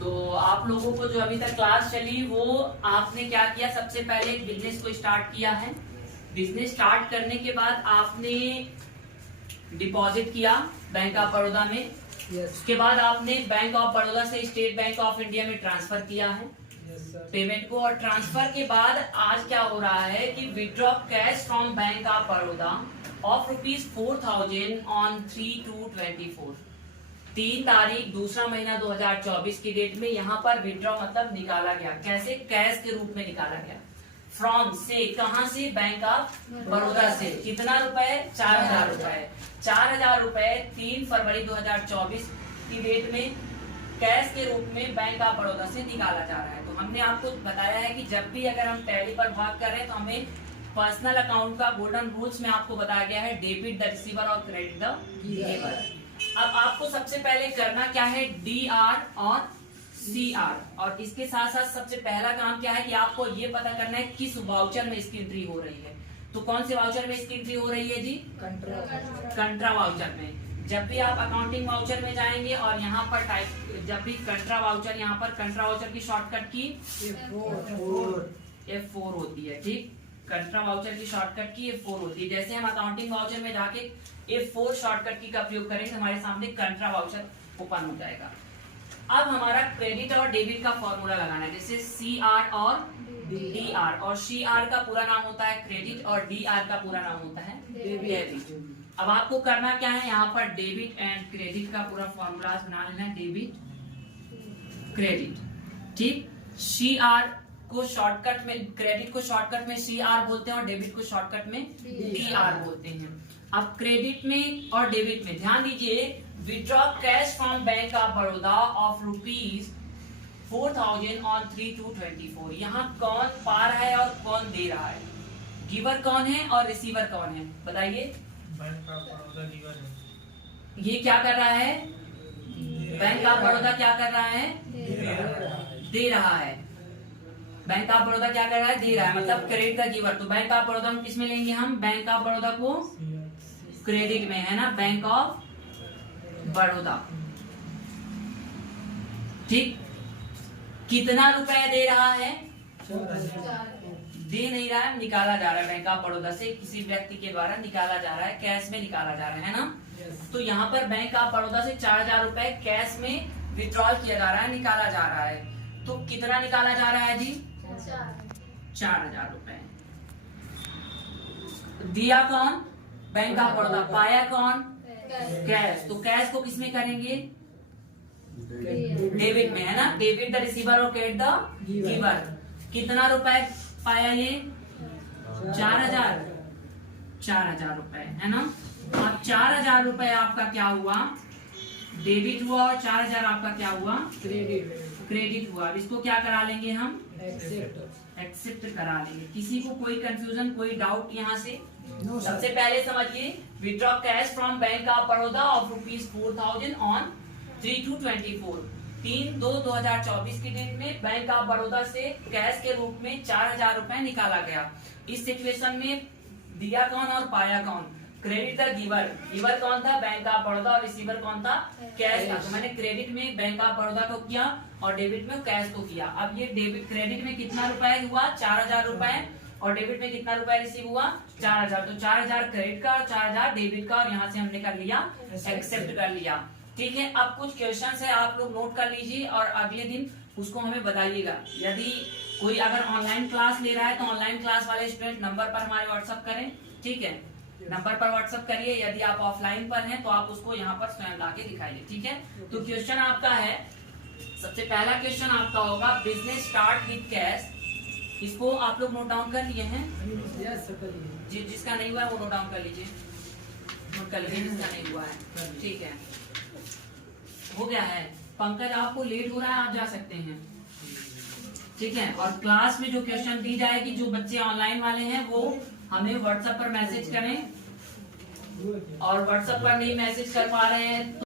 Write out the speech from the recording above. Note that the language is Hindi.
तो आप लोगों को जो अभी तक क्लास चली वो आपने क्या किया, सबसे पहले एक बिजनेस को स्टार्ट किया है। बिजनेस स्टार्ट करने के बाद आपने डिपॉजिट किया बैंक ऑफ बड़ौदा में। उसके बाद आपने बैंक ऑफ बड़ौदा से स्टेट बैंक ऑफ इंडिया में ट्रांसफर किया है पेमेंट को। और ट्रांसफर के बाद आज क्या हो रहा है कि withdraw cash from bank of Baroda of ₹4,000 on 3/2/24, 3 तारीख 2रा महीना 2024 की डेट में यहाँ पर विड्रॉ मतलब निकाला गया। कैसे? कैश के रूप में निकाला गया। फ्रॉम से, कहां से? बैंक ऑफ बड़ौदा से। कितना रुपए? 4,000 रुपए। 4,000 रुपए 3 फरवरी 2024 की डेट में कैश के रूप में बैंक ऑफ बड़ौदा से निकाला जा रहा है। तो हमने आपको बताया है कि जब भी अगर हम टैली पर वर्क कर रहे हैं तो हमें पर्सनल अकाउंट का गोल्डन रूल्स में आपको बताया गया है, डेबिट द रिसीवर और क्रेडिट द गिवर। अब आपको सबसे पहले करना क्या है, DR और CR। और इसके साथ साथ सबसे पहला काम क्या है कि आपको ये पता करना है किस वाउचर में इसकी एंट्री हो रही है। तो कौन से वाउचर में इसकी एंट्री हो रही है जी? कंट्रा वाउचर में। जब भी आप अकाउंटिंग वाउचर में जाएंगे और यहाँ पर टाइप, जब भी कंट्रा वाउचर, यहाँ पर कंट्रा वाउचर की शॉर्टकट की F4 होती है। ठीक, कंट्रा वाउचर की शॉर्टकट की F4 होती है। जैसे हम अकाउंटिंग वाउचर में जाके F4 शॉर्टकट की का प्रयोग करेंगे हमारे सामने कंट्रा वाउचर ओपन हो जाएगा। अब हमारा क्रेडिट और डेबिट का फॉर्मूला लगाना है, जैसे CR और DR। और CR का पूरा नाम होता है क्रेडिट और DR का पूरा नाम होता है डेबिट। अब आपको करना क्या है, यहाँ पर डेबिट एंड क्रेडिट का पूरा फॉर्मूला बना लेना है, डेबिट क्रेडिट। ठीक, CR को शॉर्टकट में, क्रेडिट को शॉर्टकट में CR बोलते हैं और डेबिट को शॉर्टकट में DR बोलते हैं। अब क्रेडिट में और डेबिट में ध्यान दीजिए, withdraw cash from bank of Baroda of ₹4,000 on 3/2/24। यहाँ कौन पा रहा है और कौन दे रहा है? गिवर कौन है और रिसीवर कौन है, बताइए। बैंक ऑफ बड़ौदा गिवर है। ये क्या कर रहा है? बैंक ऑफ बड़ौदा क्या कर रहा है? दे रहा है। बैंक ऑफ बड़ौदा क्या कर रहा है? दे रहा है, मतलब क्रेडिट का गिवर। तो बैंक ऑफ बड़ौदा हम किसमें लेंगे? हम बैंक ऑफ बड़ौदा को क्रेडिट में, है ना, बैंक ऑफ बड़ौदा। ठीक, कितना रुपए दे रहा है? दे नहीं रहा है, निकाला जा रहा है बैंक ऑफ बड़ौदा से, किसी व्यक्ति के द्वारा निकाला जा रहा है, कैश में निकाला जा रहा है ना। तो यहाँ पर बैंक ऑफ बड़ौदा से 4,000 रुपए कैश में विड्रॉल किया जा रहा है, निकाला जा रहा है। तो कितना निकाला जा रहा है जी? 4,000 रुपए। दिया कौन? Bank of Baroda. पाया कौन? कैश। तो कैश को किसमें करेंगे? डेबिट में, है ना, डेबिट द रिसीवर और क्रेडिट द गिवर। कितना रुपए पाया ये? 4,000 रुपए, है ना। अब 4,000 रुपए आपका क्या हुआ? डेबिट हुआ और 4,000 आपका क्या हुआ? क्रेडिट हुआ। अब इसको क्या करा लेंगे हम? एक्सेप्ट करा लेंगे। किसी को कोई कंफ्यूजन, कोई डाउट यहाँ से? सबसे पहले समझिए, withdraw cash from bank of Baroda of ₹4,000 on 3/2/24, 3/2/2024 की डेट में बैंक ऑफ बड़ौदा से कैश के रूप में 4,000 रुपए निकाला गया। इस सिचुएशन में दिया कौन और पाया कौन? Credit the giver. गिवर कौन था? Bank of Baroda. और रिसीवर कौन था? कैश था। तो मैंने क्रेडिट में बैंक ऑफ बड़ौदा को किया और डेबिट में कैश को किया। अब ये डेबिट, क्रेडिट में कितना रुपए हुआ? 4,000 रुपए। और डेबिट में कितना रुपए रिसीव हुआ? 4,000। तो 4,000 क्रेडिट का और 4,000 डेबिट का, और यहाँ से हमने कर लिया एक्सेप्ट कर लिया। ठीक है, अब कुछ क्वेश्चन है, आप लोग नोट कर लीजिए और अगले दिन उसको हमें बताइएगा। यदि कोई अगर ऑनलाइन क्लास ले रहा है तो ऑनलाइन क्लास वाले स्टूडेंट नंबर पर हमारे व्हाट्सअप करें। ठीक है, नंबर पर व्हाट्सअप करिए। यदि आप ऑफलाइन पर हैं तो आप उसको यहाँ पर स्वयं लाके दिखाइए। ठीक है, तो क्वेश्चन आपका है, सबसे पहला क्वेश्चन आपका होगा, बिजनेस स्टार्ट विद कैश। इसको आप लोग नोट डाउन कर लिए हैं? जिसका नहीं हुआ है वो नोट डाउन कर लीजिए, नोट कर लीजिए जिसका नहीं हुआ है। ठीक है, हो गया है। पंकज, आपको लेट हो रहा है, आप जा सकते हैं। ठीक है, और क्लास में जो क्वेश्चन दी जाएगी, जो बच्चे ऑनलाइन वाले हैं वो हमें व्हाट्सएप पर मैसेज करें, और व्हाट्सएप पर नहीं मैसेज कर पा रहे हैं